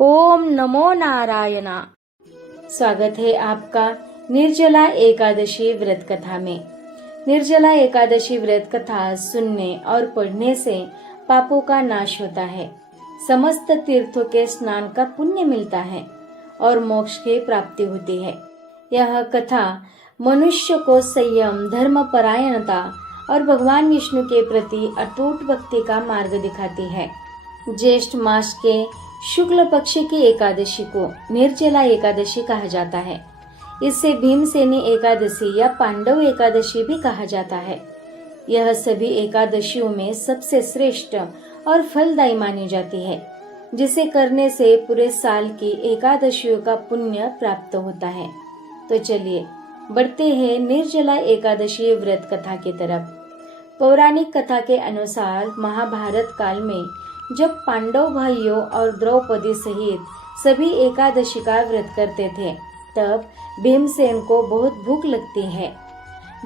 ओम नमो नारायणा। स्वागत है आपका निर्जला एकादशी व्रत कथा में। निर्जला एकादशी व्रत कथा सुनने और पढ़ने से पापों का नाश होता है, समस्त तीर्थों के स्नान का पुण्य मिलता है और मोक्ष की प्राप्ति होती है। यह कथा मनुष्य को संयम, धर्म परायणता और भगवान विष्णु के प्रति अटूट भक्ति का मार्ग दिखाती है। ज्येष्ठ मास के शुक्ल पक्ष की एकादशी को निर्जला एकादशी कहा जाता है। इससे भीमसेनी एकादशी या पांडव एकादशी भी कहा जाता है। यह सभी एकादशियों में सबसे श्रेष्ठ और फलदायी मानी जाती है, जिसे करने से पूरे साल की एकादशियों का पुण्य प्राप्त होता है। तो चलिए बढ़ते हैं निर्जला एकादशी व्रत कथा की तरफ। पौराणिक कथा के अनुसार महाभारत काल में जब पांडव भाइयों और द्रौपदी सहित सभी एकादशी का व्रत करते थे, तब भीमसेन को बहुत भूख लगती है।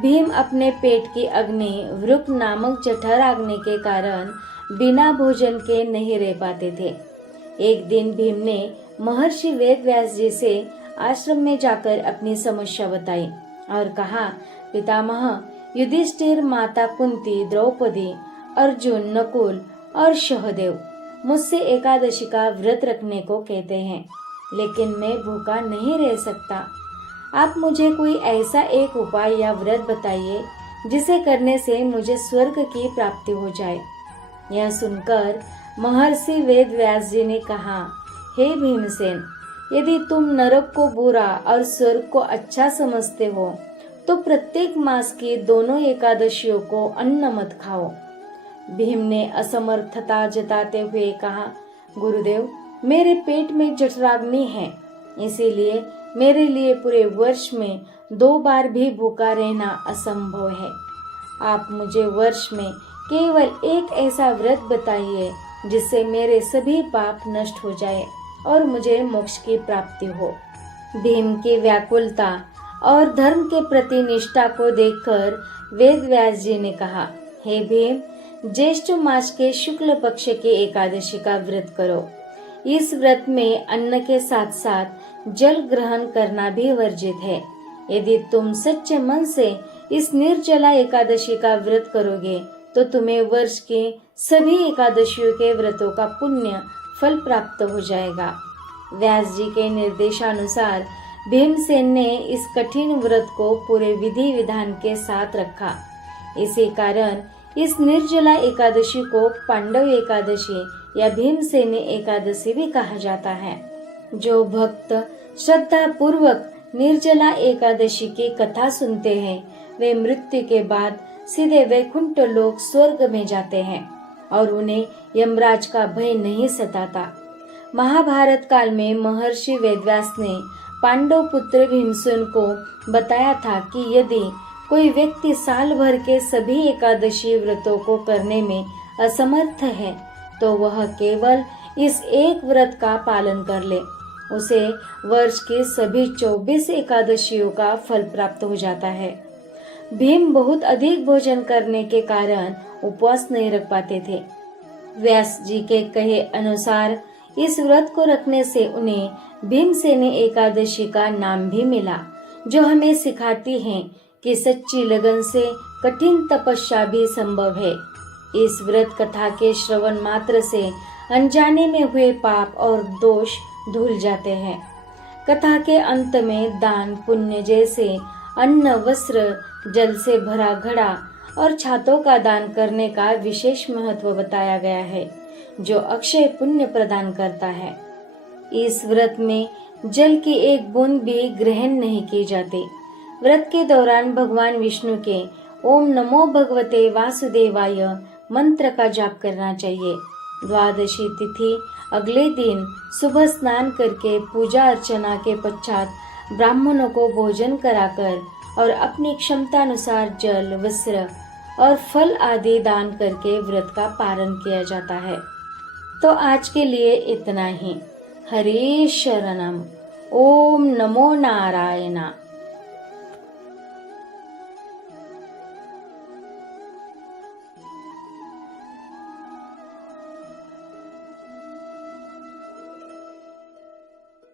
भीम अपने पेट की अग्नि वृक नामक जठर अग्नि के कारण बिना भोजन के नहीं रह पाते थे। एक दिन भीम ने महर्षि वेदव्यास जी से आश्रम में जाकर अपनी समस्या बताई और कहा, पितामह, युधिष्ठिर, माता कुंती, द्रौपदी, अर्जुन, नकुल और सहदेव मुझसे एकादशी का व्रत रखने को कहते हैं, लेकिन मैं भूखा नहीं रह सकता। आप मुझे कोई ऐसा एक उपाय या व्रत बताइए जिसे करने से मुझे स्वर्ग की प्राप्ति हो जाए। यह सुनकर महर्षि वेदव्यास जी ने कहा, हे भीमसेन, यदि तुम नरक को बुरा और स्वर्ग को अच्छा समझते हो तो प्रत्येक मास की दोनों एकादशियों को अन्न मत खाओ। भीम ने असमर्थता जताते हुए कहा, गुरुदेव, मेरे पेट में जठराग्नि है, इसीलिए मेरे लिए पूरे वर्ष में 2 बार भी भूखा रहना असंभव है। आप मुझे वर्ष में केवल एक ऐसा व्रत बताइए जिससे मेरे सभी पाप नष्ट हो जाए और मुझे मोक्ष की प्राप्ति हो। भीम की व्याकुलता और धर्म के प्रति निष्ठा को देखकर वेदव्यास जी ने कहा, हे भीम, ज्येष्ठ मास के शुक्ल पक्ष के एकादशी का व्रत करो। इस व्रत में अन्न के साथ साथ जल ग्रहण करना भी वर्जित है। यदि तुम सच्चे मन से इस निर्जला एकादशी का व्रत करोगे तो तुम्हें वर्ष के सभी एकादशियों के व्रतों का पुण्य फल प्राप्त हो जाएगा। व्यास जी के निर्देशानुसार भीमसेन ने इस कठिन व्रत को पूरे विधि विधान के साथ रखा। इसी कारण इस निर्जला एकादशी को पांडव एकादशी या भीमसेनी एकादशी भी कहा जाता है। जो भक्त श्रद्धा पूर्वक निर्जला एकादशी की कथा सुनते हैं, वे मृत्यु के बाद सीधे वैकुंठ लोक स्वर्ग में जाते हैं और उन्हें यमराज का भय नहीं सताता। महाभारत काल में महर्षि वेदव्यास ने पांडव पुत्र भीमसेन को बताया था कि यदि कोई व्यक्ति साल भर के सभी एकादशी व्रतों को करने में असमर्थ है तो वह केवल इस एक व्रत का पालन कर ले, उसे वर्ष के सभी 24 एकादशियों का फल प्राप्त हो जाता है। भीम बहुत अधिक भोजन करने के कारण उपवास नहीं रख पाते थे। व्यास जी के कहे अनुसार इस व्रत को रखने से उन्हें भीमसेनी एकादशी का नाम भी मिला, जो हमें सिखाती है कि सच्ची लगन से कठिन तपस्या भी संभव है। इस व्रत कथा के श्रवण मात्र से अनजाने में हुए पाप और दोष धुल जाते हैं। कथा के अंत में दान पुण्य जैसे अन्न, वस्त्र, जल से भरा घड़ा और छातों का दान करने का विशेष महत्व बताया गया है, जो अक्षय पुण्य प्रदान करता है। इस व्रत में जल की एक बूंद भी ग्रहण नहीं की जाती। व्रत के दौरान भगवान विष्णु के ओम नमो भगवते वासुदेवाय मंत्र का जाप करना चाहिए। द्वादशी तिथि अगले दिन सुबह स्नान करके पूजा अर्चना के पश्चात ब्राह्मणों को भोजन कराकर और अपनी क्षमतानुसार जल, वस्त्र और फल आदि दान करके व्रत का पालन किया जाता है। तो आज के लिए इतना ही। हरे शरणम। ओम नमो नारायणा।